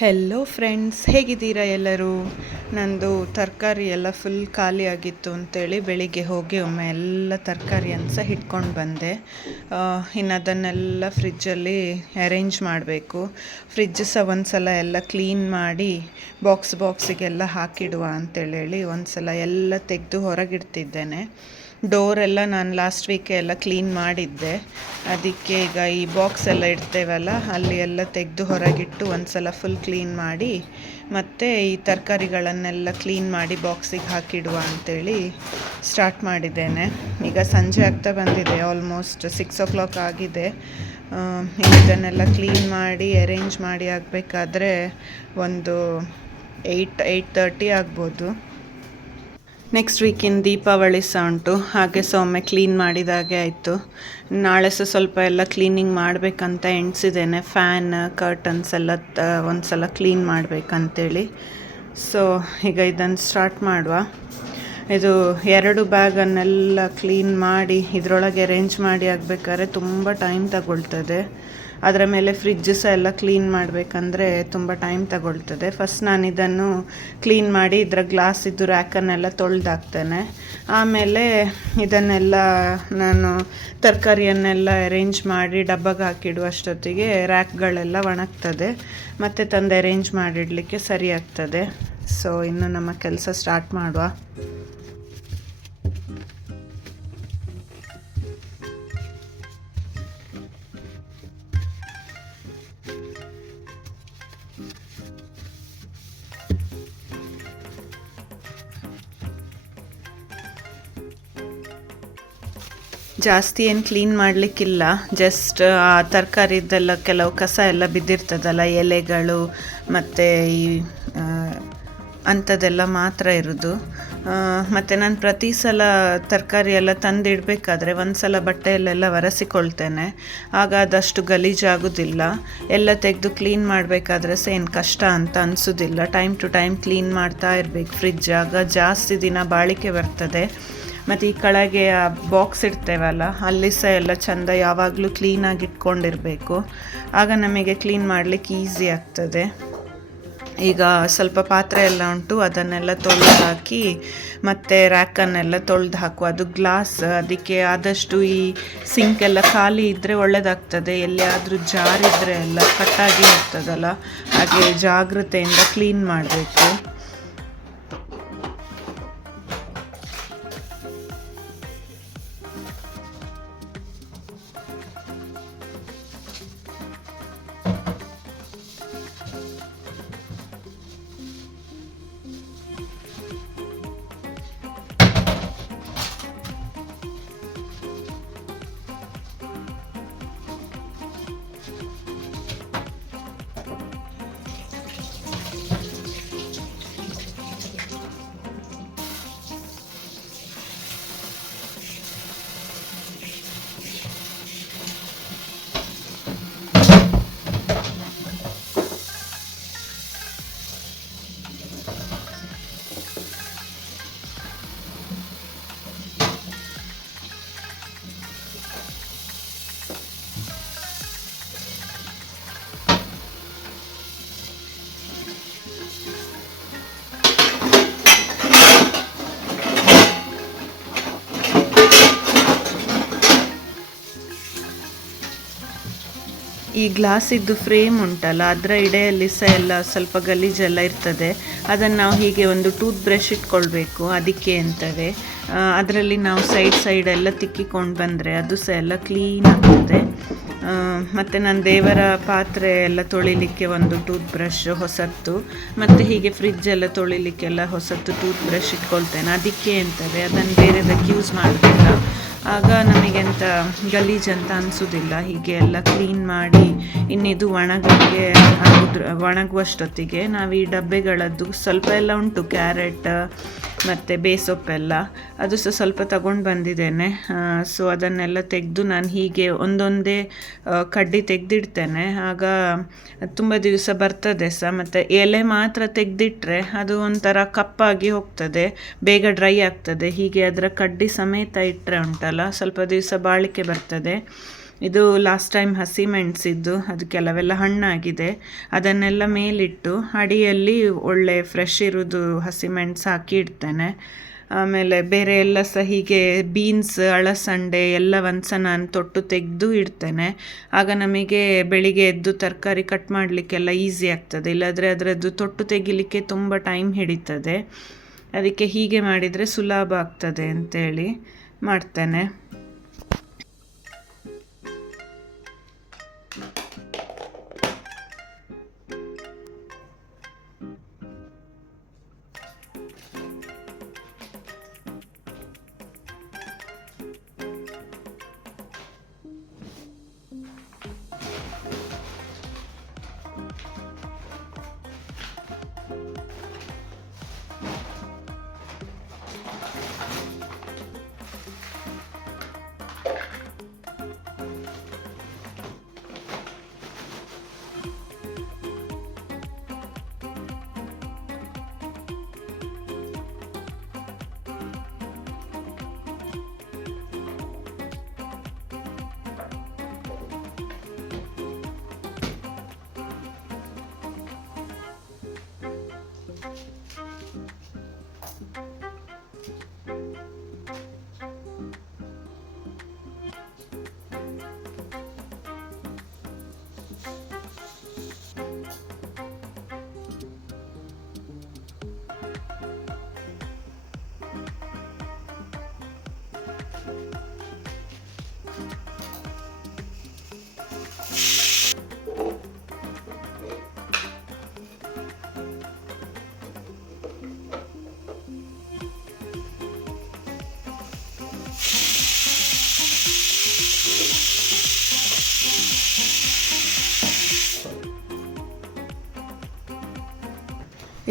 Hello friends, ಹೇಗಿದ್ದೀರಾ ಎಲ್ಲರೂ? ನಂದು ತರಕಾರಿ ಎಲ್ಲ ಫುಲ್ ಖಾಲಿ ಆಗಿತ್ತು ಅಂತೇಳಿ ಬೆಳಿಗ್ಗೆ ಹೋಗಿ ಒಮ್ಮೆ ಎಲ್ಲ ತರಕಾರಿಯನ್ನು ಸಹ ಇಟ್ಕೊಂಡು ಬಂದೆ. ಇನ್ನು ಅದನ್ನೆಲ್ಲ ಫ್ರಿಜ್ಜಲ್ಲಿ ಅರೇಂಜ್ ಮಾಡಬೇಕು. ಫ್ರಿಜ್ ಸಹ ಒಂದು ಸಲ ಎಲ್ಲ ಕ್ಲೀನ್ ಮಾಡಿ ಬಾಕ್ಸಿಗೆಲ್ಲ ಹಾಕಿಡುವ ಅಂತೇಳಿ ಒಂದು ಸಲ ಎಲ್ಲ ತೆಗೆದು ಹೊರಗಿಡ್ತಿದ್ದೇನೆ. ಡೋರೆಲ್ಲ ನಾನು ಲಾಸ್ಟ್ ವೀಕೆ ಎಲ್ಲ ಕ್ಲೀನ್ ಮಾಡಿದ್ದೆ. ಅದಕ್ಕೆ ಈಗ ಈ ಬಾಕ್ಸ್ ಎಲ್ಲ ಇಡ್ತೇವಲ್ಲ, ಅಲ್ಲಿ ಎಲ್ಲ ತೆಗೆದು ಹೊರಗಿಟ್ಟು ಒಂದು ಸಲ ಫುಲ್ ಕ್ಲೀನ್ ಮಾಡಿ ಮತ್ತು ಈ ತರಕಾರಿಗಳನ್ನೆಲ್ಲ ಕ್ಲೀನ್ ಮಾಡಿ ಬಾಕ್ಸಿಗೆ ಹಾಕಿಡುವ ಅಂಥೇಳಿ ಸ್ಟಾರ್ಟ್ ಮಾಡಿದ್ದೇನೆ. ಈಗ ಸಂಜೆ ಆಗ್ತಾ ಬಂದಿದೆ, ಆಲ್ಮೋಸ್ಟ್ 6 o'clock ಆಗಿದೆ. ಇದನ್ನೆಲ್ಲ ಕ್ಲೀನ್ ಮಾಡಿ ಅರೇಂಜ್ ಮಾಡಿ ಆಗಬೇಕಾದ್ರೆ ಒಂದು 8-8:30 ಆಗ್ಬೋದು. ನೆಕ್ಸ್ಟ್ ವೀಕಿನ ದೀಪಾವಳಿ ಸಹ ಉಂಟು, ಹಾಗೆ ಸಹ ಒಮ್ಮೆ ಕ್ಲೀನ್ ಮಾಡಿದಾಗೆ ಆಯಿತು. ನಾಳೆ ಸಹ ಸ್ವಲ್ಪ ಎಲ್ಲ ಕ್ಲೀನಿಂಗ್ ಮಾಡಬೇಕಂತ ಎಣಿಸಿದ್ದೇನೆ. ಫ್ಯಾನ್, ಕರ್ಟನ್ಸ್ ಎಲ್ಲ ಒಂದು ಸಲ ಕ್ಲೀನ್ ಮಾಡಬೇಕಂತೇಳಿ. ಸೊ ಈಗ ಇದನ್ನು ಸ್ಟಾರ್ಟ್ ಮಾಡುವ. ಇದು 2 ಬ್ಯಾಗನ್ನೆಲ್ಲ ಕ್ಲೀನ್ ಮಾಡಿ ಇದರೊಳಗೆ ಅರೇಂಜ್ ಮಾಡಿ ಆಗಬೇಕಾದ್ರೆ ತುಂಬ ಟೈಮ್ ತಗೊಳ್ತದೆ. ಅದರ ಮೇಲೆ ಫ್ರಿಜ್ ಸಹ ಎಲ್ಲ ಕ್ಲೀನ್ ಮಾಡಬೇಕಂದ್ರೆ ತುಂಬ ಟೈಮ್ ತಗೊಳ್ತದೆ. ಫಸ್ಟ್ ನಾನು ಇದನ್ನು ಕ್ಲೀನ್ ಮಾಡಿ ಇದರ ಗ್ಲಾಸಿದ್ದು ರ್ಯಾಕನ್ನೆಲ್ಲ ತೊಳೆದಾಕ್ತೇನೆ. ಆಮೇಲೆ ಇದನ್ನೆಲ್ಲ ನಾನು ತರಕಾರಿಯನ್ನೆಲ್ಲ ಅರೇಂಜ್ ಮಾಡಿ ಡಬ್ಬಗೆ ಹಾಕಿಡುವಷ್ಟೊತ್ತಿಗೆ ರ್ಯಾಕ್ಗಳೆಲ್ಲ ಒಣಗ್ತದೆ, ಮತ್ತು ತಂದು ಅರೇಂಜ್ ಮಾಡಿಡಲಿಕ್ಕೆ ಸರಿ ಆಗ್ತದೆ. ಸೊ ಇನ್ನು ನಮ್ಮ ಕೆಲಸ ಸ್ಟಾರ್ಟ್ ಮಾಡುವ. ಜಾಸ್ತಿ ಏನು ಕ್ಲೀನ್ ಮಾಡಲಿಕ್ಕಿಲ್ಲ, ಜಸ್ಟ್ ಆ ತರಕಾರಿದ್ದೆಲ್ಲ ಕೆಲವು ಕಸ ಎಲ್ಲ ಬಿದ್ದಿರ್ತದಲ್ಲ, ಎಲೆಗಳು ಮತ್ತು ಈ ಅಂಥದ್ದೆಲ್ಲ ಮಾತ್ರ ಇರೋದು. ಮತ್ತು ನಾನು ಪ್ರತಿ ಸಲ ತರಕಾರಿ ಎಲ್ಲ ತಂದಿಡಬೇಕಾದ್ರೆ ಒಂದು ಸಲ ಬಟ್ಟೆಯಲ್ಲೆಲ್ಲ ಒರೆಸಿಕೊಳ್ತೇನೆ, ಆಗ ಅದಷ್ಟು ಗಲೀಜಾಗೋದಿಲ್ಲ. ಎಲ್ಲ ತೆಗೆದು ಕ್ಲೀನ್ ಮಾಡಬೇಕಾದ್ರೆ ಸಹ ಏನು ಕಷ್ಟ ಅಂತ ಅನಿಸೋದಿಲ್ಲ. ಟೈಮ್ ಟು ಟೈಮ್ ಕ್ಲೀನ್ ಮಾಡ್ತಾ ಇರಬೇಕು ಫ್ರಿಜ್, ಆಗ ಜಾಸ್ತಿ ದಿನ ಬಾಳಿಕೆ ಬರ್ತದೆ. ಮತ್ತು ಈ ಕೆಳಗೆ ಆ ಬಾಕ್ಸ್ ಇಡ್ತೇವಲ್ಲ, ಅಲ್ಲಿ ಸಹ ಎಲ್ಲ ಚೆಂದ ಯಾವಾಗಲೂ ಕ್ಲೀನಾಗಿ ಇಟ್ಕೊಂಡಿರಬೇಕು, ಆಗ ನಮಗೆ ಕ್ಲೀನ್ ಮಾಡಲಿಕ್ಕೆ ಈಸಿ ಆಗ್ತದೆ. ಈಗ ಸ್ವಲ್ಪ ಪಾತ್ರೆ ಎಲ್ಲ ಉಂಟು, ಅದನ್ನೆಲ್ಲ ತೊಳೆದು ಹಾಕಿ ಮತ್ತು ರ್ಯಾಕನ್ನೆಲ್ಲ ತೊಳೆದು ಹಾಕುವ. ಅದು ಗ್ಲಾಸ್, ಅದಕ್ಕೆ ಆದಷ್ಟು ಈ ಸಿಂಕ್ ಎಲ್ಲ ಖಾಲಿ ಇದ್ದರೆ ಒಳ್ಳೆಯದಾಗ್ತದೆ. ಎಲ್ಲಿಯಾದರೂ ಜಾರಿದ್ರೆ ಎಲ್ಲ ಕಟ್ಟಾಗಿ ಹೋಗ್ತದಲ್ಲ, ಹಾಗೆ ಜಾಗ್ರತೆಯಿಂದ ಕ್ಲೀನ್ ಮಾಡಬೇಕು. ಈ ಗ್ಲಾಸಿದ್ದು ಫ್ರೇಮ್ ಉಂಟಲ್ಲ, ಅದರ ಇಡೆಯಲ್ಲಿ ಸಹ ಎಲ್ಲ ಸ್ವಲ್ಪ ಗಲೀಜೆಲ್ಲ ಇರ್ತದೆ. ಅದನ್ನು ನಾವು ಹೀಗೆ ಒಂದು ಟೂತ್ ಬ್ರಷ್ ಇಟ್ಕೊಳ್ಬೇಕು, ಅದಕ್ಕೆ ಅಂತವೆ. ಅದರಲ್ಲಿ ನಾವು ಸೈಡ್ ಎಲ್ಲ ತಿಕ್ಕಿಕೊಂಡು ಬಂದರೆ ಅದು ಸಹ ಎಲ್ಲ ಕ್ಲೀನ್ ಆಗ್ತದೆ. ಮತ್ತು ನಾನು ದೇವರ ಪಾತ್ರೆ ಎಲ್ಲ ತೊಳಿಲಿಕ್ಕೆ ಒಂದು ಟೂತ್ ಬ್ರಷ್ ಹೊಸತ್ತು, ಮತ್ತು ಹೀಗೆ ಫ್ರಿಜ್ ಎಲ್ಲ ತೊಳಿಲಿಕ್ಕೆಲ್ಲ ಹೊಸತ್ತು ಟೂತ್ ಬ್ರಷ್ ಇಟ್ಕೊಳ್ತೇನೆ. ಅದಕ್ಕೆ ಅಂತವೆ, ಅದನ್ನು ಬೇರೆದಕ್ಕೆ ಯೂಸ್ ಮಾಡಬೇಕ, ಆಗ ನಮಗೆಂತ ಗಲೀಜಂತ ಅನಿಸೋದಿಲ್ಲ. ಹೀಗೆ ಎಲ್ಲ ಕ್ಲೀನ್ ಮಾಡಿ ಇನ್ನಿದು ಒಣಗುವಷ್ಟೊತ್ತಿಗೆ ನಾವು ಈ ಡಬ್ಬೆಗಳದ್ದು ಸ್ವಲ್ಪ ಎಲ್ಲ ಉಂಟು, ಕ್ಯಾರೆಟ್ ಮತ್ತು ಬೇಸೊಪ್ಪೆಲ್ಲ, ಅದು ಸಹ ಸ್ವಲ್ಪ ತಗೊಂಡು ಬಂದಿದ್ದೇನೆ. ಸೊ ಅದನ್ನೆಲ್ಲ ತೆಗೆದು ನಾನು ಹೀಗೆ ಒಂದೊಂದೇ ಕಡ್ಡಿ ತೆಗೆದಿಡ್ತೇನೆ, ಆಗ ತುಂಬ ದಿವಸ ಬರ್ತದೆ ಸಹ. ಮತ್ತು ಎಲೆ ಮಾತ್ರ ತೆಗೆದಿಟ್ರೆ ಅದು ಒಂಥರ ಕಪ್ಪಾಗಿ ಹೋಗ್ತದೆ, ಬೇಗ ಡ್ರೈ ಆಗ್ತದೆ. ಹೀಗೆ ಅದರ ಕಡ್ಡಿ ಸಮೇತ ಇಟ್ಟರೆ ಉಂಟಲ್ಲ, ಉಂಟಲ್ಲ ಸ್ವಲ್ಪ ದಿವಸ ಬಾಳಿಕೆ ಬರ್ತದೆ. ಇದು ಲಾಸ್ಟ್ ಟೈಮ್ ಹಸಿಮೆಣಸಿದ್ದು, ಅದು ಕೆಲವೆಲ್ಲ ಹಣ್ಣಾಗಿದೆ. ಅದನ್ನೆಲ್ಲ ಮೇಲಿಟ್ಟು ಅಡಿಯಲ್ಲಿ ಒಳ್ಳೆ ಫ್ರೆಶ್ ಇರೋದು ಹಸಿಮೆಣಸು ಹಾಕಿ ಇಡ್ತೇನೆ. ಆಮೇಲೆ ಬೇರೆ ಎಲ್ಲ ಸಹ ಹೀಗೆ ಬೀನ್ಸ್, ಅಳಸಂಡೆ ಎಲ್ಲ ಒಂದ್ಸ ನಾನು ತೊಟ್ಟು ತೆಗೆದು ಇಡ್ತೇನೆ. ಆಗ ನಮಗೆ ಬೆಳಿಗ್ಗೆ ಎದ್ದು ತರಕಾರಿ ಕಟ್ ಮಾಡಲಿಕ್ಕೆಲ್ಲ ಈಸಿ ಆಗ್ತದೆ. ಇಲ್ಲಾಂದರೆ ಅದರದ್ದು ತೊಟ್ಟು ತೆಗಿಲಿಕ್ಕೆ ತುಂಬ ಟೈಮ್ ಹಿಡಿತದೆ. ಅದಕ್ಕೆ ಹೀಗೆ ಮಾಡಿದರೆ ಸುಲಭ ಆಗ್ತದೆ ಅಂತೇಳಿ ಮಾಡ್ತೇನೆ.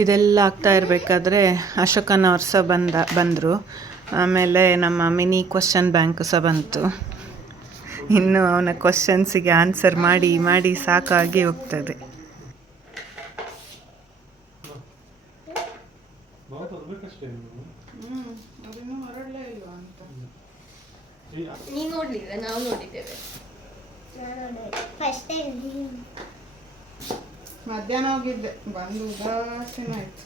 ಇದೆಲ್ಲ ಆಗ್ತಾ ಇರಬೇಕಾದ್ರೆ ಅಶೋಕನವ್ರು ಸಹ ಬಂದರು. ಆಮೇಲೆ ನಮ್ಮ ಮಿನಿ ಕ್ವಶನ್ ಬ್ಯಾಂಕ್ ಸಹ ಬಂತು. ಇನ್ನು ಅವನ ಕ್ವಶನ್ಸಿಗೆ ಆನ್ಸರ್ ಮಾಡಿ ಮಾಡಿ ಸಾಕಾಗಿ ಹೋಗ್ತದೆ. ನಾವು ನೋಡಿದ್ದೇವೆ. ಮಧ್ಯಾಹ್ನ ಹೋಗಿದ್ದೆ, ಬಂದು ಉದಾಸೀನ ಆಯ್ತು.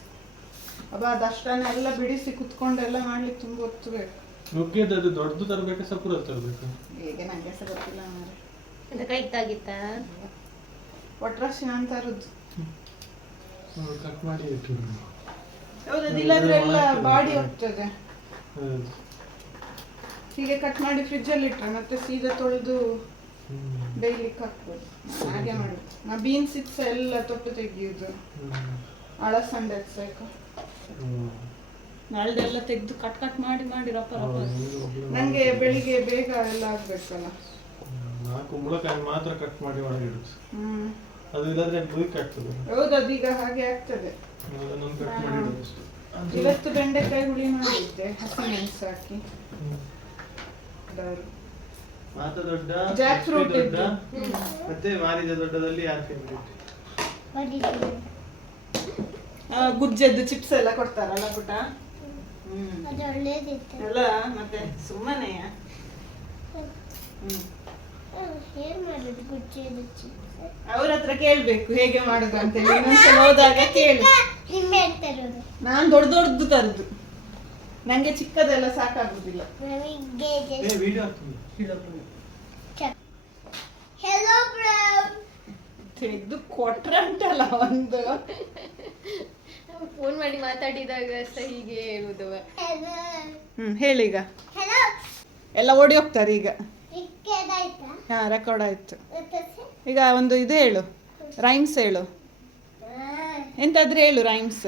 ಅದಷ್ಟನ್ನೆಲ್ಲ ಬಿಡಿಸಿ ಕುತ್ಕೊಂಡೆಲ್ಲ ಮಾಡ್ಲಿಕ್ಕೆ ತುಂಬ ಹೊತ್ತು ಬೇಕು. ನುಗ್ಗೆದ್ದು ದೊಡ್ಡದು ತರಬೇಕು, ಸಪುರ ತರಬೇಕು. ಹೇಗೆ ನನಗೆ ಸಹ ಗೊತ್ತಿಲ್ಲ ಮಾರೆ. ಕೈತಾಗಿತ್ತ ಒಟ್ರಾಶಿ ನಾನು ತರದ್ದು. ಕಟ್ ಮಾಡಿ ಇಟ್ಟು. ಹೌದು, ಇಲ್ಲಾಂದ್ರೆ ಎಲ್ಲ ಬಾಡಿ ಹೋಗ್ತದೆ. ಹೀಗೆ ಕಟ್ ಮಾಡಿ ಫ್ರಿಜ್ಜಲ್ಲಿ ಇಟ್ಟರೆ ಮತ್ತೆ ಸೀದಾ ತೊಳೆದು ಬೇಯ್ಲಿಕ್ಕೆ ಹಾಕ್ಬೋದು. ಹಾಗೆ ಮಾಡೋದು. ನಾ ಬೀನ್ಸ್ ಇತ್ತು ಸಹ ಎಲ್ಲ ತೊಟ್ಟು ತೆಗಿಯೋದು. ಅಳಸಂಡೆ ಸಾಕು, ನಾಳ್ದೆಲ್ಲ ತೆಗೆದು ಕಟ್ ಮಾಡಿ ಮಾಡಿ ರಪ್ಪ ರಪ್ಪ. ನನಗೆ ಬೆಳಿಗ್ಗೆ ಬೇಗ ಎಲ್ಲ ಆಗ್ಬೇಕಲ್ಲ. 4 ಕುಂಬಳಕಾಯಿ ಮಾತ್ರ ಕಟ್ ಮಾಡಿ ಒಳಗಿಡುದು. ಅದು ಇಲ್ಲದ್ರೆ ಬುಯ್ಕ್ ಆಗ್ತದೆ. ಹೌದು, ಅದೀಗ ಹಾಗೆ ಆಗ್ತದೆ. ಅದನ್ನೊಂದು ಕಟ್ ಮಾಡಿ ಇಡುದು ಅಷ್ಟೇ. ಇವತ್ತು ಬೆಂಡೆಕಾಯಿ ಹುಳಿ ಮಾಡಿದ್ದೆ ಹಸಿಮೆಣಸು ಹಾಕಿ. ಮಾತ ದೊಡ್ಡ, ಜಾಕ್ ಫ್ರೂಟ್ ದೊಡ್ಡ, ಮತ್ತೆ ಮಾರಿದ ದೊಡ್ಡದಲ್ಲಿ ಯಾರು ಫೇವರೇಟ್? ಗುಜ್ಜದ್ದು ಚಿಪ್ಸ್ ಎಲ್ಲ ಕೊಡ್ತಾರಲ್ಲ ಪುಟ, ಅಲ್ಲ ಮತ್ತೆ ಸುಮ್ಮನೆಯ. ಅವ್ರ ಹತ್ರ ಕೇಳ್ಬೇಕು ಹೇಗೆ ಮಾಡುದು ಅಂತ ಹೇಳಿ. ಇನ್ನೊಂದ್ಸಲ ಹೋದಾಗ ಕೇಳು. ನಾನ್ ದೊಡ್ಡದು ತರುದು, ನಂಗೆ ಚಿಕ್ಕದೆಲ್ಲ ಸಾಕಾಗುದಿಲ್ಲ. ತೆಗೆದು ಕೊಟ್ರೆ ಉಂಟಲ್ಲ ಒಂದು. ಫೋನ್ ಮಾಡಿ ಮಾತಾಡಿದಾಗ ಸಹ ಹೀಗೆ ಹೇಳುದು. ಹೇಳೀಗ ಎಲ್ಲ ಓಡಿ ಹೋಗ್ತಾರೆ ಈಗ. ಹಾ, ರೆಕಾರ್ಡ್ ಆಯ್ತು. ಈಗ ಒಂದು ಇದು ಹೇಳು, ರೈಮ್ಸ್ ಹೇಳು. ಎಂತಾದ್ರೂ ಹೇಳು ರೈಮ್ಸ್.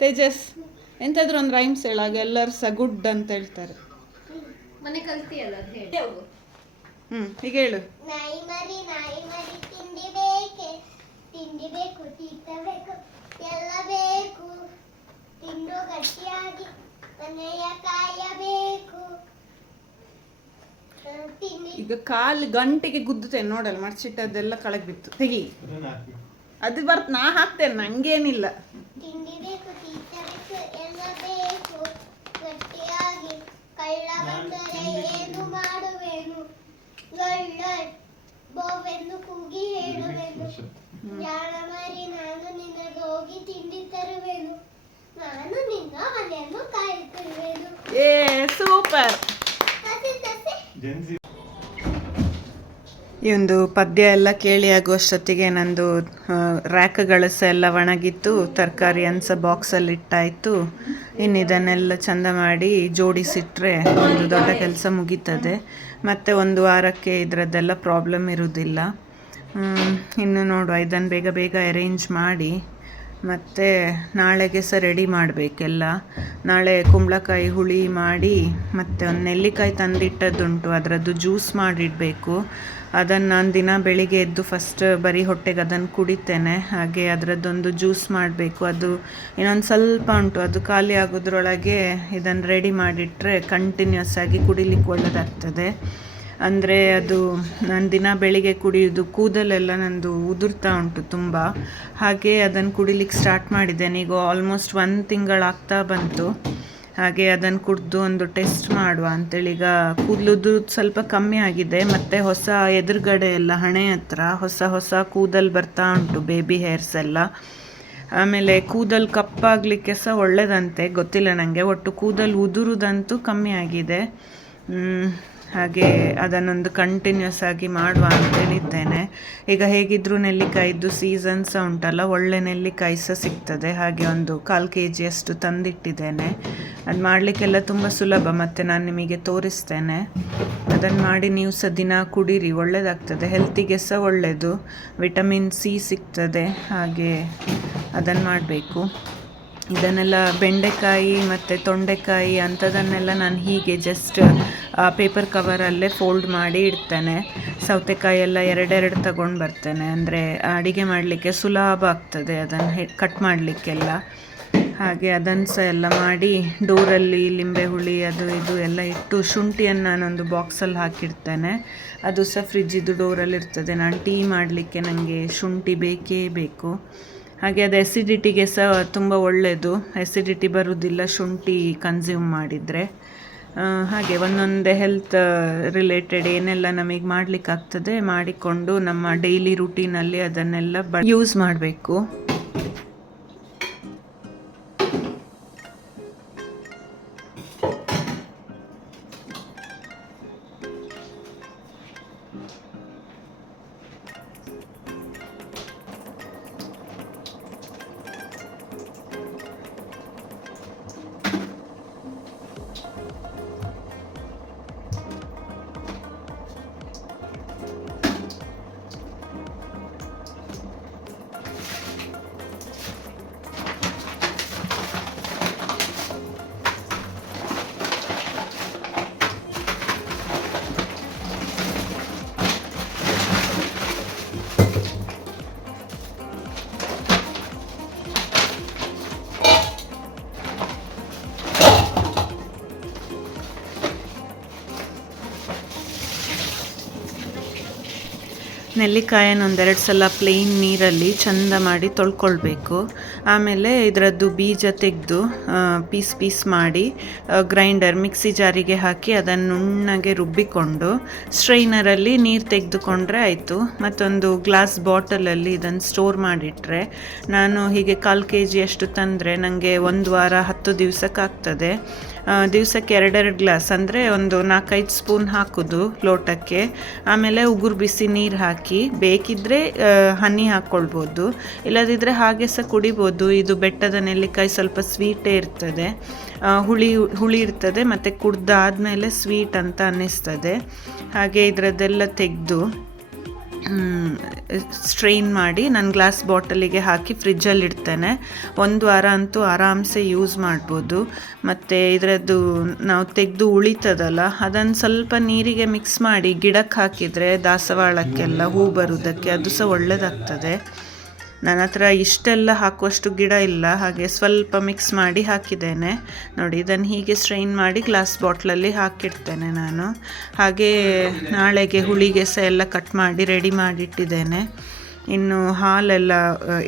ತೇಜಸ್, ಎಂತಾದ್ರೂ ಒಂದು ರೈಮ್ಸ್ ಹೇಳಾಗ ಎಲ್ಲರೂ ಸಹ ಗುಡ್ ಅಂತ ಹೇಳ್ತಾರೆ. ಮನೆ ಕಲ್ತಿಯಲ್ಲ, ಅದು ಹೇಳಿ ಹೋಗು. ಈಗ ಹೇಳು. ನಾಯಿ ಮರಿ ತಿಂಡಿ ಬೇಕೆ, ತಿಂಡಿ ಬೇಕು, ತೀಟ ಬೇಕು, ಎಲ್ಲ ಬೇಕು, ತಿಂಡು ಗಟ್ಟಿಯಾಗಿ ಮನೆಯ ಕಾಯಬೇಕು. ಈಗ ಕಾಲು ಗಂಟೆಗೆ ಗುದ್ದುತ್ತೇನೆ ನೋಡಲ್ಲ, ಮರ್ಚಿಟ್ಟದೆಲ್ಲ ಕೆಳಗೆ ಬಿತ್ತು. ತೆಗಿ, ಅದು ನಾ ಹಾಕ್ತೇನೆ, ನಂಗೇನಿಲ್ಲ. ತಿಂಡಿ ಬೇಕು, ತೀಟ ಬೇಕು, ಎಲ್ಲ ಜಾಣ ಮರಿ ನಾನು ನಿನಗೋಗಿ ತಿಂಡಿ ತರುವೆನು, ನಾನು ನಿನ್ನ ಮನೆಯನ್ನು ಕಾಯುತ್ತಿರುವೆನು. ಸೂಪರ್. ಜೆನ್ಸಿ ಈ ಒಂದು ಪದ್ಯ ಎಲ್ಲ ಕೇಳಿ ಆಗುವಷ್ಟೊತ್ತಿಗೆ ನಂದು ರ್ಯಾಕ್ಗಳು ಸಹ ಎಲ್ಲ ಒಣಗಿತ್ತು, ತರಕಾರಿ ಅನ್ಸ ಬಾಕ್ಸಲ್ಲಿ ಇಟ್ಟಾಯಿತು. ಇನ್ನು ಇದನ್ನೆಲ್ಲ ಚಂದ ಮಾಡಿ ಜೋಡಿಸಿಟ್ರೆ ಒಂದು ದೊಡ್ಡ ಕೆಲಸ ಮುಗೀತದೆ. ಮತ್ತು ಒಂದು ವಾರಕ್ಕೆ ಇದರದ್ದೆಲ್ಲ ಪ್ರಾಬ್ಲಮ್ ಇರೋದಿಲ್ಲ. ಇನ್ನು ನೋಡುವ, ಇದನ್ನು ಬೇಗ ಬೇಗ ಅರೇಂಜ್ ಮಾಡಿ ಮತ್ತು ನಾಳೆಗೆ ಸಹ ರೆಡಿ ಮಾಡಬೇಕೆಲ್ಲ. ನಾಳೆ ಕುಂಬಳಕಾಯಿ ಹುಳಿ ಮಾಡಿ ಮತ್ತು ಒಂದು ನೆಲ್ಲಿಕಾಯಿ ತಂದಿಟ್ಟದ್ದುಂಟು, ಅದರದ್ದು ಜ್ಯೂಸ್ ಮಾಡಿಡಬೇಕು. ಅದನ್ನು ನಾನು ದಿನ ಬೆಳಿಗ್ಗೆ ಎದ್ದು ಫಸ್ಟ್ ಬರೀ ಹೊಟ್ಟೆಗೆ ಅದನ್ನು ಕುಡಿತೇನೆ. ಹಾಗೆ ಅದರದ್ದೊಂದು ಜ್ಯೂಸ್ ಮಾಡಬೇಕು. ಅದು ಇನ್ನೊಂದು ಸ್ವಲ್ಪ ಉಂಟು, ಅದು ಖಾಲಿ ಆಗೋದ್ರೊಳಗೆ ಇದನ್ನು ರೆಡಿ ಮಾಡಿಟ್ರೆ ಕಂಟಿನ್ಯೂಸ್ ಆಗಿ ಕುಡಿಲಿಕ್ಕೆ ಒಳ್ಳೆಯದಾಗ್ತದೆ. ಅಂದರೆ ಅದು ನಾನು ದಿನ ಬೆಳಿಗ್ಗೆ ಕುಡಿಯೋದು, ಕೂದಲೆಲ್ಲ ನಂದು ಉದುರ್ತಾ ಉಂಟು ತುಂಬ. ಹಾಗೆ ಅದನ್ನು ಕುಡಿಲಿಕ್ಕೆ ಸ್ಟಾರ್ಟ್ ಮಾಡಿದ್ದೇನೆ. ಈಗ ಆಲ್ಮೋಸ್ಟ್ 1 ತಿಂಗಳಾಗ್ತಾ ಬಂತು. ಹಾಗೆ ಅದನ್ನು ಕುಡಿದು ಒಂದು ಟೆಸ್ಟ್ ಮಾಡುವ ಅಂತೇಳಿ. ಈಗ ಕೂದಲುದು ಸ್ವಲ್ಪ ಕಮ್ಮಿ ಆಗಿದೆ, ಮತ್ತು ಹೊಸ ಎದುರುಗಡೆ ಎಲ್ಲ ಹಣೆ ಹತ್ರ ಹೊಸ ಹೊಸ ಕೂದಲು ಬರ್ತಾ ಉಂಟು, ಬೇಬಿ ಹೇರ್ಸ್ ಎಲ್ಲ. ಆಮೇಲೆ ಕೂದಲು ಕಪ್ಪಾಗಲಿಕ್ಕೆ ಸಹ ಒಳ್ಳೆಯದಂತೆ, ಗೊತ್ತಿಲ್ಲ ನನಗೆ. ಒಟ್ಟು ಕೂದಲು ಉದುರುದಂತೂ ಕಮ್ಮಿ ಆಗಿದೆ. ಹಾಗೆ ಅದನ್ನೊಂದು ಕಂಟಿನ್ಯೂಸ್ ಆಗಿ ಮಾಡುವ ಅಂತೇಳಿದ್ದೇನೆ. ಈಗ ಹೇಗಿದ್ದರೂ ನೆಲ್ಲಿಕಾಯಿದ್ದು ಸೀಸನ್ ಸಹ ಉಂಟಲ್ಲ, ಒಳ್ಳೆ ನೆಲ್ಲಿಕಾಯಿ ಸಹ ಸಿಗ್ತದೆ. ಹಾಗೆ ಒಂದು 1/4 kg ಅಷ್ಟು ತಂದಿಟ್ಟಿದ್ದೇನೆ. ಅದು ಮಾಡಲಿಕ್ಕೆಲ್ಲ ತುಂಬ ಸುಲಭ, ಮತ್ತು ನಾನು ನಿಮಗೆ ತೋರಿಸ್ತೇನೆ. ಅದನ್ನು ಮಾಡಿ ನೀವು ಸಹ ದಿನ ಕುಡೀರಿ, ಒಳ್ಳೆಯದಾಗ್ತದೆ. ಹೆಲ್ತಿಗೆ ಸಹ ಒಳ್ಳೆಯದು, ವಿಟಮಿನ್ C ಸಿಗ್ತದೆ. ಹಾಗೆ ಅದನ್ನು ಮಾಡಬೇಕು. ಇದನ್ನೆಲ್ಲ ಬೆಂಡೆಕಾಯಿ ಮತ್ತು ತೊಂಡೆಕಾಯಿ ಅಂಥದನ್ನೆಲ್ಲ ನಾನು ಹೀಗೆ ಜಸ್ಟ್ ಪೇಪರ್ ಕವರಲ್ಲೇ ಫೋಲ್ಡ್ ಮಾಡಿ ಇಡ್ತೇನೆ. ಸೌತೆಕಾಯಿ ಎಲ್ಲ 2 ತಗೊಂಡು ಬರ್ತೇನೆ, ಅಂದರೆ ಅಡಿಗೆ ಮಾಡಲಿಕ್ಕೆ ಸುಲಭ ಆಗ್ತದೆ ಅದನ್ನು ಕಟ್ ಮಾಡಲಿಕ್ಕೆಲ್ಲ. ಹಾಗೆ ಅದನ್ನು ಸಹ ಎಲ್ಲ ಮಾಡಿ ಡೋರಲ್ಲಿ ಲಿಂಬೆ ಹುಳಿ ಅದು ಇದು ಎಲ್ಲ ಇಟ್ಟು, ಶುಂಠಿಯನ್ನು ನಾನೊಂದು ಬಾಕ್ಸಲ್ಲಿ ಹಾಕಿಡ್ತೇನೆ. ಅದು ಸಹ ಫ್ರಿಜ್ಜಿದ್ದು ಡೋರಲ್ಲಿ ಇರ್ತದೆ. ನಾನು ಟೀ ಮಾಡಲಿಕ್ಕೆ ನನಗೆ ಶುಂಠಿ ಬೇಕೇ ಬೇಕು. ಹಾಗೆ ಅದು ಎಸಿಡಿಟಿಗೆ ಸಹ ತುಂಬ ಒಳ್ಳೆಯದು, ಎಸಿಡಿಟಿ ಬರುವುದಿಲ್ಲ ಶುಂಠಿ ಕನ್ಸ್ಯೂಮ್ ಮಾಡಿದರೆ. ಹಾಗೆ ಒಂದೊಂದೇ ಹೆಲ್ತ್ ರಿಲೇಟೆಡ್ ಏನೆಲ್ಲ ನಮಗೆ ಮಾಡಲಿಕ್ಕಾಗ್ತದೆ ಮಾಡಿಕೊಂಡು ನಮ್ಮ ಡೈಲಿ ರುಟೀನಲ್ಲಿ ಅದನ್ನೆಲ್ಲ ಯೂಸ್ ಮಾಡಬೇಕು. ನೆಲ್ಲಿಕಾಯನ್ನು 1-2 ಸಲ ಪ್ಲೇನ್ ನೀರಲ್ಲಿ ಚಂದ ಮಾಡಿ ತೊಳ್ಕೊಳ್ಬೇಕು. ಆಮೇಲೆ ಇದರದ್ದು ಬೀಜ ತೆಗೆದು ಪೀಸ್ ಮಾಡಿ ಗ್ರೈಂಡರ್ ಮಿಕ್ಸಿ ಜಾರಿಗೆ ಹಾಕಿ ಅದನ್ನು ನುಣ್ಣಗೆ ರುಬ್ಬಿಕೊಂಡು ಸ್ಟ್ರೈನರಲ್ಲಿ ನೀರು ತೆಗೆದುಕೊಂಡ್ರೆ ಆಯಿತು. ಮತ್ತೊಂದು ಗ್ಲಾಸ್ ಬಾಟಲಲ್ಲಿ ಇದನ್ನು ಸ್ಟೋರ್ ಮಾಡಿಟ್ರೆ, ನಾನು ಹೀಗೆ 1/4 kg ಅಷ್ಟು ತಂದರೆ ನನಗೆ 1 ವಾರ 10 ದಿವಸಕ್ಕಾಗ್ತದೆ. ದಿವಸಕ್ಕೆ 2 ಗ್ಲಾಸ್ ಅಂದರೆ ಒಂದು 4-5 ಸ್ಪೂನ್ ಹಾಕೋದು ಲೋಟಕ್ಕೆ. ಆಮೇಲೆ ಉಗುರು ಬಿಸಿ ನೀರು ಹಾಕಿ, ಬೇಕಿದ್ದರೆ ಹನಿ ಹಾಕ್ಕೊಳ್ಬೋದು, ಇಲ್ಲದಿದ್ದರೆ ಹಾಗೆ ಸಹ ಕುಡಿಬೋದು. ಇದು ಬೆಟ್ಟದ ನೆಲ್ಲಿಕಾಯಿ ಸ್ವಲ್ಪ ಸ್ವೀಟೇ ಇರ್ತದೆ, ಹುಳಿ ಇರ್ತದೆ, ಮತ್ತು ಕುಡ್ದಾದ್ಮೇಲೆ ಸ್ವೀಟ್ ಅಂತ ಅನ್ನಿಸ್ತದೆ. ಹಾಗೆ ಇದರದ್ದೆಲ್ಲ ತೆಗೆದು ಸ್ಟ್ರೈನ್ ಮಾಡಿ ನಾನು ಗ್ಲಾಸ್ ಬಾಟಲಿಗೆ ಹಾಕಿ ಫ್ರಿಜ್ಜಲ್ಲಿ ಇಡ್ತೇನೆ. 1 ವಾರ ಅಂತೂ ಆರಾಮ್ಸೆ ಯೂಸ್ ಮಾಡ್ಬೋದು. ಮತ್ತು ಇದರದ್ದು ನಾವು ತೆಗೆದು ಉಳಿತದಲ್ಲ, ಅದನ್ನು ಸ್ವಲ್ಪ ನೀರಿಗೆ ಮಿಕ್ಸ್ ಮಾಡಿ ಗಿಡಕ್ಕೆ ಹಾಕಿದರೆ ದಾಸವಾಳಕ್ಕೆಲ್ಲ ಹೂ ಬರೋದಕ್ಕೆ ಅದು ಸಹ ಒಳ್ಳೆಯದಾಗ್ತದೆ. ನನ್ನ ಹತ್ರ ಇಷ್ಟೆಲ್ಲ ಹಾಕುವಷ್ಟು ಗಿಡ ಇಲ್ಲ, ಹಾಗೆ ಸ್ವಲ್ಪ ಮಿಕ್ಸ್ ಮಾಡಿ ಹಾಕಿದ್ದೇನೆ. ನೋಡಿ, ಇದನ್ನು ಹೀಗೆ ಸ್ಟ್ರೈನ್ ಮಾಡಿ ಗ್ಲಾಸ್ ಬಾಟ್ಲಲ್ಲಿ ಹಾಕಿಡ್ತೇನೆ ನಾನು. ಹಾಗೆ ನಾಳೆಗೆ ಹುಳಿಗೆ ಸಹ ಎಲ್ಲ ಕಟ್ ಮಾಡಿ ರೆಡಿ ಮಾಡಿಟ್ಟಿದ್ದೇನೆ. ಇನ್ನು ಹಾಲೆಲ್ಲ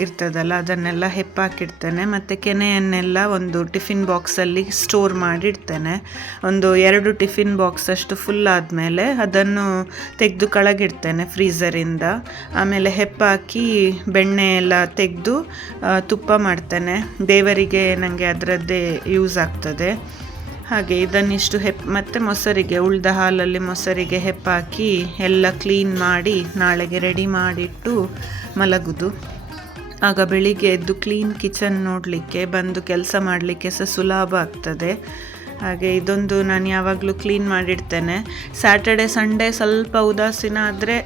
ಇರ್ತದಲ್ಲ ಅದನ್ನೆಲ್ಲ ಹೆಪ್ಪಾಕಿಡ್ತೇನೆ, ಮತ್ತು ಕೆನೆಯನ್ನೆಲ್ಲ ಒಂದು ಟಿಫಿನ್ ಬಾಕ್ಸಲ್ಲಿ ಸ್ಟೋರ್ ಮಾಡಿಡ್ತೇನೆ. ಒಂದು 2 ಟಿಫಿನ್ ಬಾಕ್ಸ್ ಅಷ್ಟು ಫುಲ್ ಆದಮೇಲೆ ಅದನ್ನು ತೆಗೆದು ಕೆಳಗಿಡ್ತೇನೆ ಫ್ರೀಝರಿಂದ. ಆಮೇಲೆ ಹೆಪ್ಪಾಕಿ ಬೆಣ್ಣೆ ಎಲ್ಲ ತೆಗೆದು ತುಪ್ಪ ಮಾಡ್ತೇನೆ. ದೇವರಿಗೆ ನನಗೆ ಅದರದ್ದೇ ಯೂಸ್ ಆಗ್ತದೆ. ಹಾಗೆ ಇದನ್ನಿಷ್ಟು ಮತ್ತು ಮೊಸರಿಗೆ ಉಳಿದ ಹಾಲಲ್ಲಿ ಮೊಸರಿಗೆ ಹೆಪ್ಪಾಕಿ ಎಲ್ಲ ಕ್ಲೀನ್ ಮಾಡಿ ನಾಳೆಗೆ ರೆಡಿ ಮಾಡಿಟ್ಟು ಮಲಗುದು. ಆಗ ಬೆಳಿಗ್ಗೆ ಎದ್ದು ಕ್ಲೀನ್ ಕಿಚನ್ ನೋಡಲಿಕ್ಕೆ ಬಂದು ಕೆಲಸ ಮಾಡಲಿಕ್ಕೆ ಸಹ ಸುಲಭ ಆಗ್ತದೆ. ಹಾಗೆ ಇದೊಂದು ನಾನು ಯಾವಾಗಲೂ ಕ್ಲೀನ್ ಮಾಡಿಡ್ತೇನೆ. ಸ್ಯಾಟರ್ಡೆ ಸಂಡೇ ಸ್ವಲ್ಪ ಉದಾಸೀನ ಆದರೆ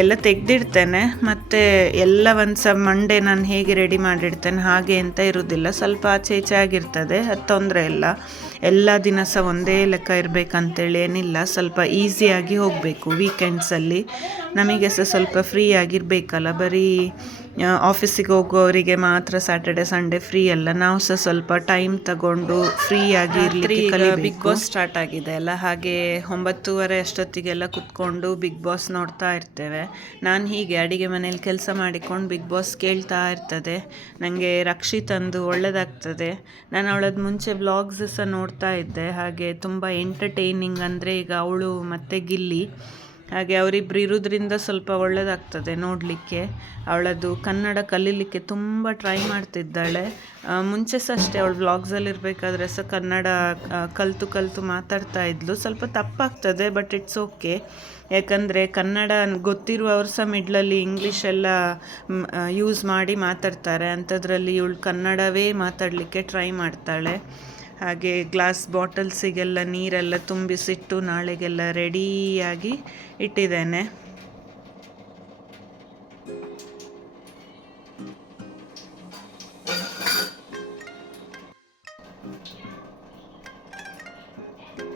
ಎಲ್ಲ ತೆಗೆದಿಡ್ತೇನೆ, ಮತ್ತು ಎಲ್ಲ ಮಂಡೇ ನಾನು ಹೇಗೆ ರೆಡಿ ಮಾಡಿಡ್ತೇನೆ ಹಾಗೆ ಅಂತ ಇರೋದಿಲ್ಲ. ಸ್ವಲ್ಪ ಆಚೆ ಈಚೆ ಆಗಿರ್ತದೆ, ಅದು ತೊಂದರೆ ಇಲ್ಲ. ಎಲ್ಲ ದಿನ ಸಹ ಒಂದೇ ಲೆಕ್ಕ ಇರಬೇಕಂತೇಳಿ ಏನಿಲ್ಲ, ಸ್ವಲ್ಪ ಈಸಿಯಾಗಿ ಹೋಗಬೇಕು. ವೀಕೆಂಡ್ಸಲ್ಲಿ ನಮಗೆ ಸಹ ಸ್ವಲ್ಪ ಫ್ರೀ ಆಗಿರಬೇಕಲ್ಲ, ಬರೀ ಆಫೀಸಿಗೆ ಹೋಗೋವರಿಗೆ ಮಾತ್ರ ಸ್ಯಾಟರ್ಡೆ ಸಂಡೇ ಫ್ರೀ ಅಲ್ಲ, ನಾವು ಸಹ ಸ್ವಲ್ಪ ಟೈಮ್ ತಗೊಂಡು ಫ್ರೀಯಾಗಿ ಇರಲಿಕ್ಕೆ. ಬಿಗ್ ಬಾಸ್ ಸ್ಟಾರ್ಟ್ ಆಗಿದೆ ಅಲ್ಲ, ಹಾಗೆ 9:30 ಅಷ್ಟೊತ್ತಿಗೆಲ್ಲ ಕುತ್ಕೊಂಡು ಬಿಗ್ ಬಾಸ್ ನೋಡ್ತಾ ಇರ್ತೇವೆ. ನಾನು ಹೀಗೆ ಅಡಿಗೆ ಮನೇಲಿ ಕೆಲಸ ಮಾಡಿಕೊಂಡು ಬಿಗ್ ಬಾಸ್ ಕೇಳ್ತಾ ಇರ್ತದೆ. ನನಗೆ ರಕ್ಷಿತಂದು ಒಳ್ಳೆಯದಾಗ್ತದೆ. ನಾನು ಅವಳದ್ದು ಮುಂಚೆ ವ್ಲಾಗ್ಸ್ ಸಹ ನೋಡ್ತಾ ಇದ್ದೆ. ಹಾಗೆ ತುಂಬ ಎಂಟರ್ಟೈನಿಂಗ್, ಅಂದರೆ ಈಗ ಅವಳು ಮತ್ತು ಗಿಲ್ಲಿ, ಹಾಗೆ ಅವರಿಬ್ಬರು ಇರೋದ್ರಿಂದ ಸ್ವಲ್ಪ ಒಳ್ಳೆಯದಾಗ್ತದೆ ನೋಡಲಿಕ್ಕೆ. ಅವಳದು ಕನ್ನಡ ಕಲೀಲಿಕ್ಕೆ ತುಂಬ ಟ್ರೈ ಮಾಡ್ತಿದ್ದಾಳೆ. ಮುಂಚೆ ಸಹ ಅಷ್ಟೇ, ಅವಳು ವ್ಲಾಗ್ಸಲ್ಲಿ ಇರಬೇಕಾದ್ರೆ ಸಹ ಕನ್ನಡ ಕಲಿತು ಮಾತಾಡ್ತಾ ಇದ್ಲು. ಸ್ವಲ್ಪ ತಪ್ಪಾಗ್ತದೆ, ಬಟ್ ಇಟ್ಸ್ ಓಕೆ. ಯಾಕಂದರೆ ಕನ್ನಡ ಗೊತ್ತಿರುವವರು ಸಹ ಮಿಡ್ಲಲ್ಲಿ ಇಂಗ್ಲೀಷ್ ಎಲ್ಲ ಯೂಸ್ ಮಾಡಿ ಮಾತಾಡ್ತಾರೆ. ಅಂಥದ್ರಲ್ಲಿ ಇವಳು ಕನ್ನಡವೇ ಮಾತಾಡಲಿಕ್ಕೆ ಟ್ರೈ ಮಾಡ್ತಾಳೆ. ಹಾಗೆ ಗ್ಲಾಸ್ ಬಾಟಲ್ಸಿಗೆಲ್ಲ ನೀರೆಲ್ಲ ತುಂಬಿಸಿಟ್ಟು ನಾಳೆಗೆಲ್ಲ ರೆಡಿಯಾಗಿ ಇಟ್ಟಿದ್ದೇನೆ.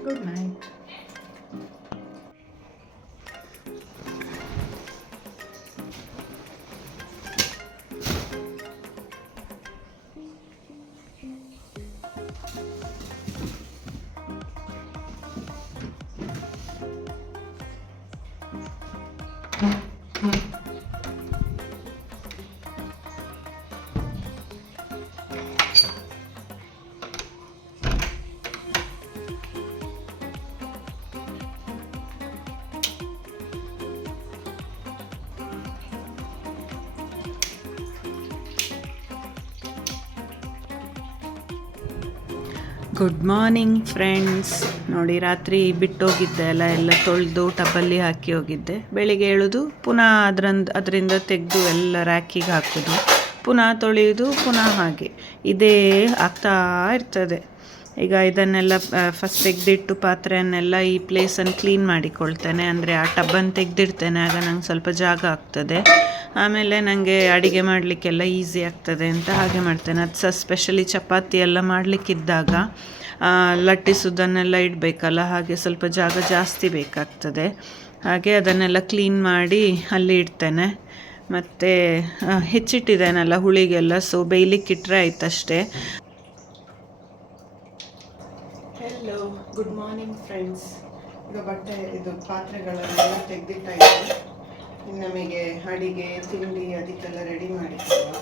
Good night. Good morning friends. ನೋಡಿ, ರಾತ್ರಿ ಬಿಟ್ಟೋಗಿದ್ದೆ ಅಲ್ಲ, ಎಲ್ಲ ತೊಳೆದು ಟಬ್ಬಲ್ಲಿ ಹಾಕಿ ಹೋಗಿದ್ದೆ. ಬೆಳಿಗ್ಗೆ ಏಳೋದು, ಪುನಃ ಅದರಿಂದ ತೆಗೆದು ಎಲ್ಲ ರ್ಯಾಕಿಗೆ ಹಾಕೋದು, ಪುನಃ ತೊಳೆಯೋದು, ಪುನಃ ಹಾಗೆ ಇದೇ ಆಗ್ತಾ ಇರ್ತದೆ. ಈಗ ಇದನ್ನೆಲ್ಲ ಫಸ್ಟ್ ತೆಗೆದಿಟ್ಟು ಪಾತ್ರೆಯನ್ನೆಲ್ಲ ಈ ಪ್ಲೇಸನ್ನು ಕ್ಲೀನ್ ಮಾಡಿಕೊಳ್ತೇನೆ. ಅಂದರೆ ಆ ಟಬ್ಬನ್ನು ತೆಗೆದಿಡ್ತೇನೆ, ಆಗ ನಂಗೆ ಸ್ವಲ್ಪ ಜಾಗ ಆಗ್ತದೆ. ಆಮೇಲೆ ನನಗೆ ಅಡುಗೆ ಮಾಡಲಿಕ್ಕೆಲ್ಲ ಈಸಿ ಆಗ್ತದೆ ಅಂತ ಹಾಗೆ ಮಾಡ್ತೇನೆ. ಅದು ಸಹ ಸ್ಪೆಷಲಿ ಚಪಾತಿ ಎಲ್ಲ ಮಾಡಲಿಕ್ಕಿದ್ದಾಗ ಲಟ್ಟಿಸೋದನ್ನೆಲ್ಲ ಇಡಬೇಕಲ್ಲ, ಹಾಗೆ ಸ್ವಲ್ಪ ಜಾಗ ಜಾಸ್ತಿ ಬೇಕಾಗ್ತದೆ. ಹಾಗೆ ಅದನ್ನೆಲ್ಲ ಕ್ಲೀನ್ ಮಾಡಿ ಅಲ್ಲಿ ಇಡ್ತೇನೆ. ಮತ್ತು ಹೆಚ್ಚಿಟ್ಟಿದ್ದೇನಲ್ಲ ಹುಳಿಗೆಲ್ಲ, ಸೊ ಬೇಯಲಿಕ್ಕಿಟ್ರೆ ಆಯ್ತಷ್ಟೇ. Hello, good morning friends. ಈಗ ಇದು ಪಾತ್ರೆಗಳನ್ನೆಲ್ಲ ತೆಗೆದಿಟ್ಟಾಯಿತು. ನಮಗೆ ಅಡಿಗೆ ತಿಂಡಿ ಅದಕ್ಕೆಲ್ಲ ರೆಡಿ ಮಾಡಿಕೊಳ್ಳುವ.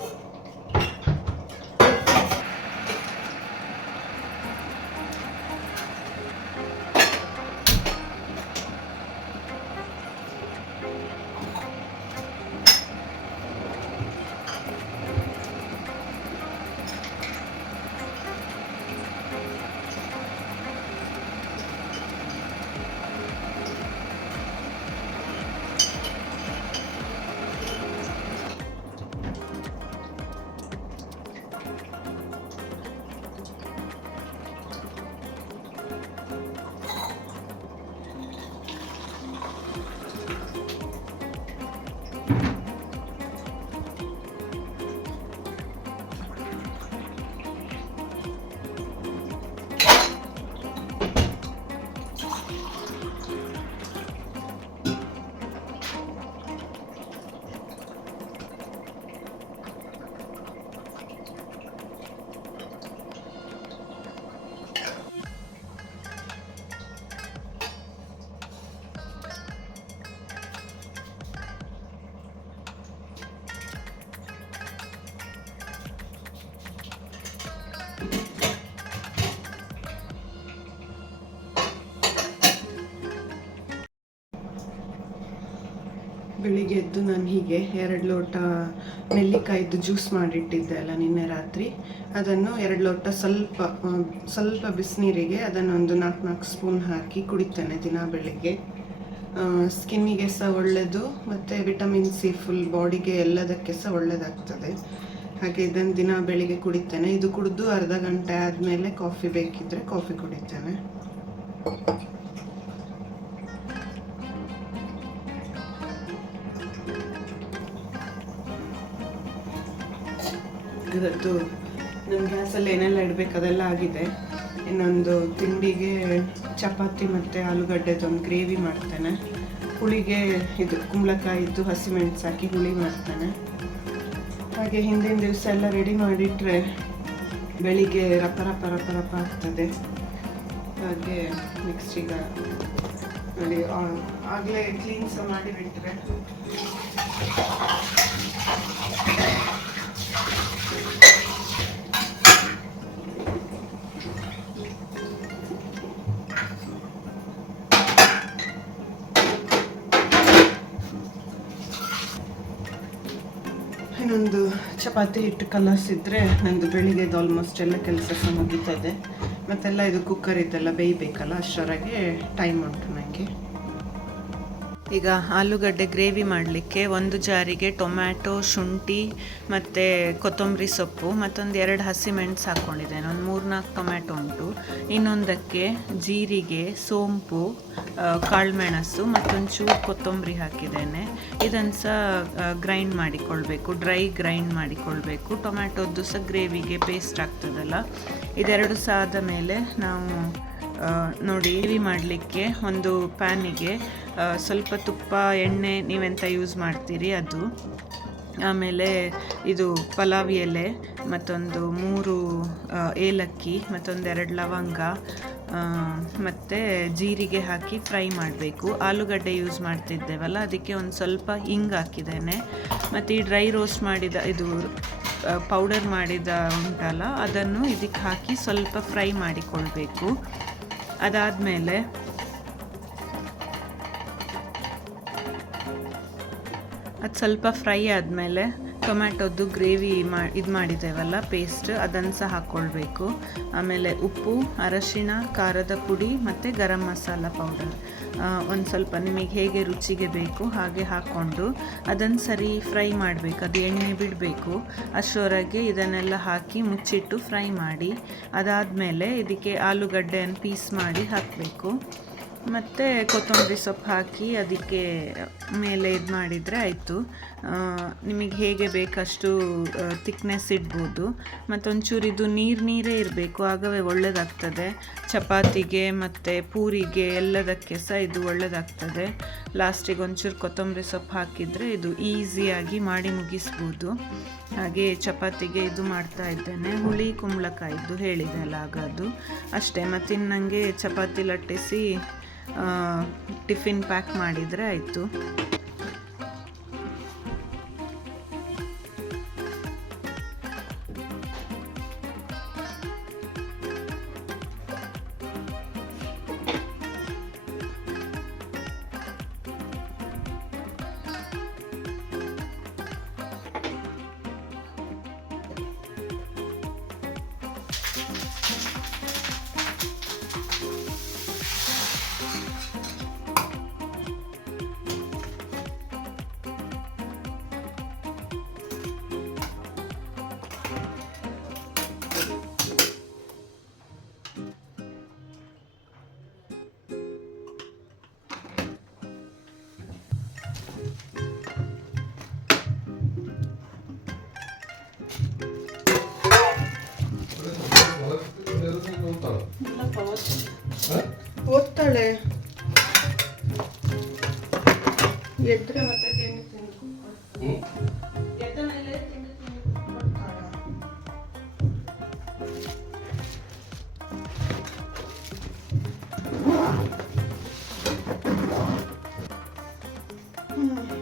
ಬೆಳಿಗ್ಗೆ ಎದ್ದು ನಾನು ಹೀಗೆ 2 ಲೋಟ ನೆಲ್ಲಿಕಾಯಿದ್ದು ಜ್ಯೂಸ್ ಮಾಡಿಟ್ಟಿದ್ದೆ ಅಲ್ಲ ನಿನ್ನೆ ರಾತ್ರಿ, ಅದನ್ನು 2 ಲೋಟ ಸ್ವಲ್ಪ ಬಿಸಿನೀರಿಗೆ ಅದನ್ನು ಒಂದು 4 ಸ್ಪೂನ್ ಹಾಕಿ ಕುಡಿತೇನೆ ದಿನ ಬೆಳಿಗ್ಗೆ. ಸ್ಕಿನ್ನಿಗೆ ಸಹ ಒಳ್ಳೆಯದು ಮತ್ತು ವಿಟಮಿನ್ ಸಿ ಫುಲ್ ಬಾಡಿಗೆ ಎಲ್ಲದಕ್ಕೆ ಸಹ ಒಳ್ಳೆಯದಾಗ್ತದೆ. ಹಾಗೆ ಇದನ್ನು ದಿನ ಬೆಳಿಗ್ಗೆ ಕುಡಿತೇನೆ. ಇದು ಕುಡಿದು ಅರ್ಧ ಗಂಟೆ ಆದಮೇಲೆ ಕಾಫಿ ಬೇಕಿದ್ದರೆ ಕಾಫಿ ಕುಡಿತೇನೆ. ಇವತ್ತು ನನ್ನ ಗ್ಯಾಸಲ್ಲಿ ಏನೆಲ್ಲ ಇಡಬೇಕು ಅದೆಲ್ಲ ಆಗಿದೆ. ಇನ್ನೊಂದು ತಿಂಡಿಗೆ ಚಪಾತಿ ಮತ್ತು ಆಲೂಗಡ್ಡೆದೊಂದು ಗ್ರೇವಿ ಮಾಡ್ತೇನೆ. ಹುಳಿಗೆ ಇದು ಕುಂಬಳಕಾಯಿದ್ದು ಹಸಿಮೆಣಸು ಹಾಕಿ ಹುಳಿ ಮಾಡ್ತೇನೆ. ಹಾಗೆ ಹಿಂದಿನ ದಿವಸ ಎಲ್ಲ ರೆಡಿ ಮಾಡಿಟ್ರೆ ಬೆಳಿಗ್ಗೆ ರಪ ರಪ ರಪ ರಪ ಆಗ್ತದೆ. ಹಾಗೆ ನೆಕ್ಸ್ಟ್ ಈಗ ನೋಡಿ ಆಗಲೇ ಕ್ಲೀನ್ ಸಹ ಮಾಡಿಬಿಟ್ರೆ ಇನ್ನೊಂದು ಚಪಾತಿ ಹಿಟ್ಟು ಕಲಸಿದ್ರೆ ನಂದು ಬೆಳಿಗ್ಗೆದು ಆಲ್ಮೋಸ್ಟ್ ಎಲ್ಲ ಕೆಲಸ ಸಹ ಮುಗೀತದೆ. ಮತ್ತೆಲ್ಲ ಇದು ಕುಕ್ಕರ್ ಇದೆಲ್ಲ ಬೇಯಬೇಕಲ್ಲ, ಅಷ್ಟರೊಳಗೆ ಟೈಮ್ ಉಂಟು ನನಗೆ. ಈಗ ಆಲೂಗಡ್ಡೆ ಗ್ರೇವಿ ಮಾಡಲಿಕ್ಕೆ 1 ಜಾರಿಗೆ ಟೊಮ್ಯಾಟೊ, ಶುಂಠಿ ಮತ್ತು ಕೊತ್ತಂಬರಿ ಸೊಪ್ಪು ಮತ್ತೊಂದು 2 ಹಸಿಮೆಣಸು ಹಾಕ್ಕೊಂಡಿದ್ದೇನೆ. ಒಂದು 3-4 ಟೊಮ್ಯಾಟೊ ಉಂಟು. ಇನ್ನೊಂದಕ್ಕೆ ಜೀರಿಗೆ, ಸೋಂಪು, ಕಾಳುಮೆಣಸು ಮತ್ತೊಂಚೂರು ಕೊತ್ತಂಬರಿ ಹಾಕಿದ್ದೇನೆ. ಇದನ್ನು ಸಹ ಗ್ರೈಂಡ್ ಮಾಡಿಕೊಳ್ಬೇಕು, ಡ್ರೈ ಗ್ರೈಂಡ್ ಮಾಡಿಕೊಳ್ಬೇಕು. ಟೊಮ್ಯಾಟೊದ್ದು ಸಹ ಗ್ರೇವಿಗೆ ಪೇಸ್ಟ್ ಆಗ್ತದಲ್ಲ. ಇದೆರಡು ಸಹ ಆದ ಮೇಲೆ ನಾವು ನೋಡಿ ಗ್ರೇವಿ ಮಾಡಲಿಕ್ಕೆ ಒಂದು ಪ್ಯಾನಿಗೆ ಸ್ವಲ್ಪ ತುಪ್ಪ, ಎಣ್ಣೆ ನೀವೆಂತ ಯೂಸ್ ಮಾಡ್ತೀರಿ ಅದು, ಆಮೇಲೆ ಇದು ಪಲಾವ್ ಎಲೆ ಮತ್ತೊಂದು 3 ಏಲಕ್ಕಿ ಮತ್ತೊಂದು 2 ಲವಂಗ ಮತ್ತು ಜೀರಿಗೆ ಹಾಕಿ ಫ್ರೈ ಮಾಡಬೇಕು. ಆಲೂಗಡ್ಡೆ ಯೂಸ್ ಮಾಡ್ತಿದ್ದೇವಲ್ಲ ಅದಕ್ಕೆ ಒಂದು ಸ್ವಲ್ಪ ಹಿಂಗೆ ಹಾಕಿದ್ದೇನೆ. ಮತ್ತು ಈ ಡ್ರೈ ರೋಸ್ಟ್ ಮಾಡಿದ ಇದು ಪೌಡರ್ ಮಾಡಿದ ಉಂಟಲ್ಲ ಅದನ್ನು ಇದಕ್ಕೆ ಹಾಕಿ ಸ್ವಲ್ಪ ಫ್ರೈ ಮಾಡಿಕೊಳ್ಬೇಕು. ಅದಾದಮೇಲೆ ಅದು ಸ್ವಲ್ಪ ಫ್ರೈ ಆದಮೇಲೆ ಟೊಮ್ಯಾಟೊದ್ದು ಗ್ರೇವಿ ಇದು ಮಾಡಿದ್ದೇವಲ್ಲ ಪೇಸ್ಟ್, ಅದನ್ನು ಸಹ ಹಾಕ್ಕೊಳ್ಬೇಕು. ಆಮೇಲೆ ಉಪ್ಪು, ಅರಶಿಣ, ಖಾರದ ಪುಡಿ ಮತ್ತು ಗರಂ ಮಸಾಲ ಪೌಡರ್ ಒಂದು ಸ್ವಲ್ಪ ನಿಮಗೆ ಹೇಗೆ ರುಚಿಗೆ ಬೇಕು ಹಾಗೆ ಹಾಕ್ಕೊಂಡು ಅದನ್ನು ಸರಿ ಫ್ರೈ ಮಾಡಬೇಕು. ಅದು ಎಣ್ಣೆ ಬಿಡಬೇಕು. ಅಷ್ಟರವರೆಗೆ ಇದನ್ನೆಲ್ಲ ಹಾಕಿ ಮುಚ್ಚಿಟ್ಟು ಫ್ರೈ ಮಾಡಿ. ಅದಾದಮೇಲೆ ಇದಕ್ಕೆ ಆಲೂಗಡ್ಡೆಯನ್ನು ಪೀಸ್ ಮಾಡಿ ಹಾಕಬೇಕು. ಮತ್ತು ಕೊತ್ತಂಬರಿ ಸೊಪ್ಪು ಹಾಕಿ ಅದಕ್ಕೆ ಮೇಲೆ ಇದು ಮಾಡಿದರೆ ಆಯಿತು. ನಿಮಗೆ ಹೇಗೆ ಬೇಕಷ್ಟು ತಿಕ್ನೆಸ್ ಇಡ್ಬೋದು. ಮತ್ತೊಂಚೂರು ಇದು ನೀರೇ ಇರಬೇಕು, ಆಗವೇ ಒಳ್ಳೆಯದಾಗ್ತದೆ. ಚಪಾತಿಗೆ ಮತ್ತು ಪೂರಿಗೆ ಎಲ್ಲದಕ್ಕೆ ಸಹ ಇದು ಒಳ್ಳೆಯದಾಗ್ತದೆ. ಲಾಸ್ಟಿಗೆ ಒಂಚೂರು ಕೊತ್ತಂಬರಿ ಸೊಪ್ಪು ಹಾಕಿದರೆ ಇದು ಈಸಿಯಾಗಿ ಮಾಡಿ ಮುಗಿಸ್ಬೋದು. ಹಾಗೆ ಚಪಾತಿಗೆ ಇದು ಮಾಡ್ತಾ ಇದ್ದೇನೆ, ಹುಳಿ ಕುಂಬಳಕಾಯಿದ್ದು ಹೇಳಿದೆ ಅಲ್ಲ ಆಗ ಅದು ಅಷ್ಟೇ. ಮತ್ತು ಇನ್ನು ನನಗೆ ಚಪಾತಿ ಲಟ್ಟಿಸಿ ಟಿಫಿನ್ ಪ್ಯಾಕ್ ಮಾಡಿದರೆ ಆಯಿತು. ಓದ್ತಾಳೆ ಎದ್ರೆ ಮತ್ತೆ ತಿಂದು ಎದ್ದ ಮೇಲೆ ತಿಂದು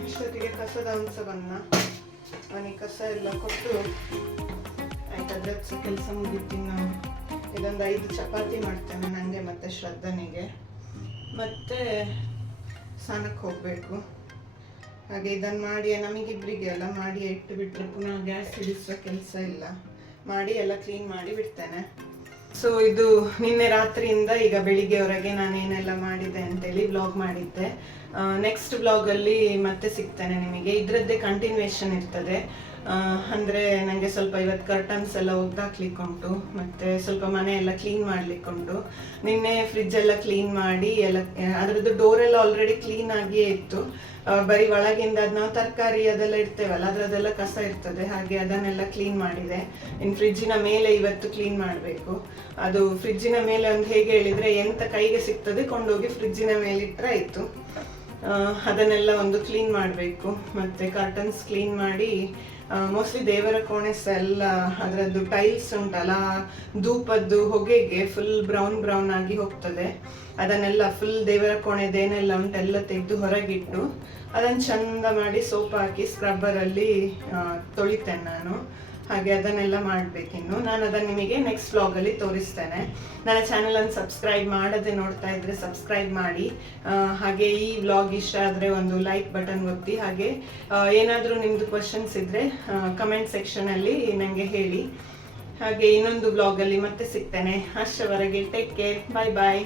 ಇಷ್ಟೊತ್ತಿಗೆ ಕಸದ ಅಂಶ ಬಂದ. ಅವನಿಗೆ ಕಸ ಎಲ್ಲ ಕೊಟ್ಟು ಆಯ್ತು, ಅದ್ರ ಕೆಲಸ ಮುಗಿತೀನಿ. ನಾವು ಇದೊಂದು 5 ಚಪಾತಿ ಮಾಡ್ತೇನೆ ನನಗೆ ಮತ್ತು ಶ್ರದ್ಧನಿಗೆ. ಮತ್ತು ಸ್ನಾನಕ್ಕೆ ಹೋಗಬೇಕು. ಹಾಗೆ ಇದನ್ನು ಮಾಡಿ ನಮಗಿಬ್ಬರಿಗೆ ಎಲ್ಲ ಮಾಡಿ ಇಟ್ಟು ಬಿಟ್ಟರೆ ಪುನಃ ಗ್ಯಾಸ್ ಹಿಡಿಸುವ ಕೆಲಸ ಇಲ್ಲ. ಮಾಡಿ ಎಲ್ಲ ಕ್ಲೀನ್ ಮಾಡಿ ಬಿಡ್ತೇನೆ. ಸೊ ಇದು ನಿನ್ನೆ ರಾತ್ರಿಯಿಂದ ಈಗ ಬೆಳಿಗ್ಗೆವರೆಗೆ ನಾನೇನೆಲ್ಲ ಮಾಡಿದೆ ಅಂತೇಳಿ ವ್ಲಾಗ್ ಮಾಡಿದ್ದೆ. ನೆಕ್ಸ್ಟ್ ವ್ಲಾಗಲ್ಲಿ ಮತ್ತೆ ಸಿಗ್ತೇನೆ ನಿಮಗೆ. ಇದರದ್ದೇ ಕಂಟಿನ್ಯೂಯೇಷನ್ ಇರ್ತದೆ. ಅಂದರೆ ನನಗೆ ಸ್ವಲ್ಪ ಇವತ್ತು ಕರ್ಟನ್ಸ್ ಎಲ್ಲ ಒಗ್ದಾಕ್ಲಿಕ್ಕೆ ಉಂಟು, ಮತ್ತು ಸ್ವಲ್ಪ ಮನೆ ಎಲ್ಲ ಕ್ಲೀನ್ ಮಾಡಲಿಕ್ಕೆ ಉಂಟು. ನಿನ್ನೆ ಫ್ರಿಜ್ ಎಲ್ಲ ಕ್ಲೀನ್ ಮಾಡಿ ಎಲ್ಲ ಅದರದ್ದು ಡೋರೆಲ್ಲ ಆಲ್ರೆಡಿ ಕ್ಲೀನ್ ಆಗಿಯೇ ಇತ್ತು. ಬರೀ ಒಳಗಿಂದ ಅದು ನಾವು ತರಕಾರಿ ಅದೆಲ್ಲ ಇಡ್ತೇವಲ್ಲ ಅದರದ್ದೆಲ್ಲ ಕಸ ಇರ್ತದೆ, ಹಾಗೆ ಅದನ್ನೆಲ್ಲ ಕ್ಲೀನ್ ಮಾಡಿದೆ. ಇನ್ನು ಫ್ರಿಜ್ಜಿನ ಮೇಲೆ ಇವತ್ತು ಕ್ಲೀನ್ ಮಾಡಬೇಕು. ಅದು ಫ್ರಿಜ್ಜಿನ ಮೇಲೆ ಒಂದು ಹೇಗೆ ಹೇಳಿದರೆ ಎಂತ ಕೈಗೆ ಸಿಗ್ತದೆ ಕೊಂಡೋಗಿ ಫ್ರಿಜ್ಜಿನ ಮೇಲೆ ಇಟ್ಟರೆ ಆಯಿತು. ಅದನ್ನೆಲ್ಲ ಒಂದು ಕ್ಲೀನ್ ಮಾಡಬೇಕು. ಮತ್ತು ಕರ್ಟನ್ಸ್ ಕ್ಲೀನ್ ಮಾಡಿ ಮೋಸ್ಟ್ಲಿ ದೇವರ ಕೋಣೆ ಸಹ ಎಲ್ಲ ಅದರದ್ದು ಟೈಲ್ಸ್ ಉಂಟಲ್ಲ ಧೂಪದ್ದು ಹೊಗೆಗೆ ಫುಲ್ ಬ್ರೌನ್ ಆಗಿ ಹೋಗ್ತದೆ. ಅದನ್ನೆಲ್ಲ ಫುಲ್ ದೇವರ ಕೋಣೆದೇನೆಲ್ಲ ಉಂಟೆಲ್ಲ ತೆಗೆದು ಹೊರಗಿಟ್ಟು ಅದನ್ನು ಚಂದ ಮಾಡಿ ಸೋಪ್ ಹಾಕಿ ಸ್ಕ್ರಬ್ಬರಲ್ಲಿ ತೊಳಿತೇನೆ ನಾನು. ಹಾಗೆ ಅದನ್ನೆಲ್ಲ ಮಾಡಬೇಕಿನ್ನು. ನಾನು ಅದನ್ನು ನಿಮಗೆ ನೆಕ್ಸ್ಟ್ ವ್ಲಾಗಲ್ಲಿ ತೋರಿಸ್ತೇನೆ. ನನ್ನ ಚಾನಲನ್ನು ಸಬ್ಸ್ಕ್ರೈಬ್ ಮಾಡದೆ ನೋಡ್ತಾ ಇದ್ದರೆ ಸಬ್ಸ್ಕ್ರೈಬ್ ಮಾಡಿ. ಹಾಗೆ ಈ ವ್ಲಾಗ್ ಇಷ್ಟ ಆದರೆ ಒಂದು ಲೈಕ್ ಬಟನ್ ಒತ್ತಿ. ಹಾಗೆ ಏನಾದರೂ ನಿಮ್ಮದು ಕ್ವಶನ್ಸ್ ಇದ್ದರೆ ಕಮೆಂಟ್ ಸೆಕ್ಷನಲ್ಲಿ ನನಗೆ ಹೇಳಿ. ಹಾಗೆ ಇನ್ನೊಂದು ವ್ಲಾಗಲ್ಲಿ ಮತ್ತೆ ಸಿಗ್ತೇನೆ. ಅಷ್ಟರವರೆಗೆ ಟೇಕ್ ಕೇರ್, ಬಾಯ್ ಬಾಯ್.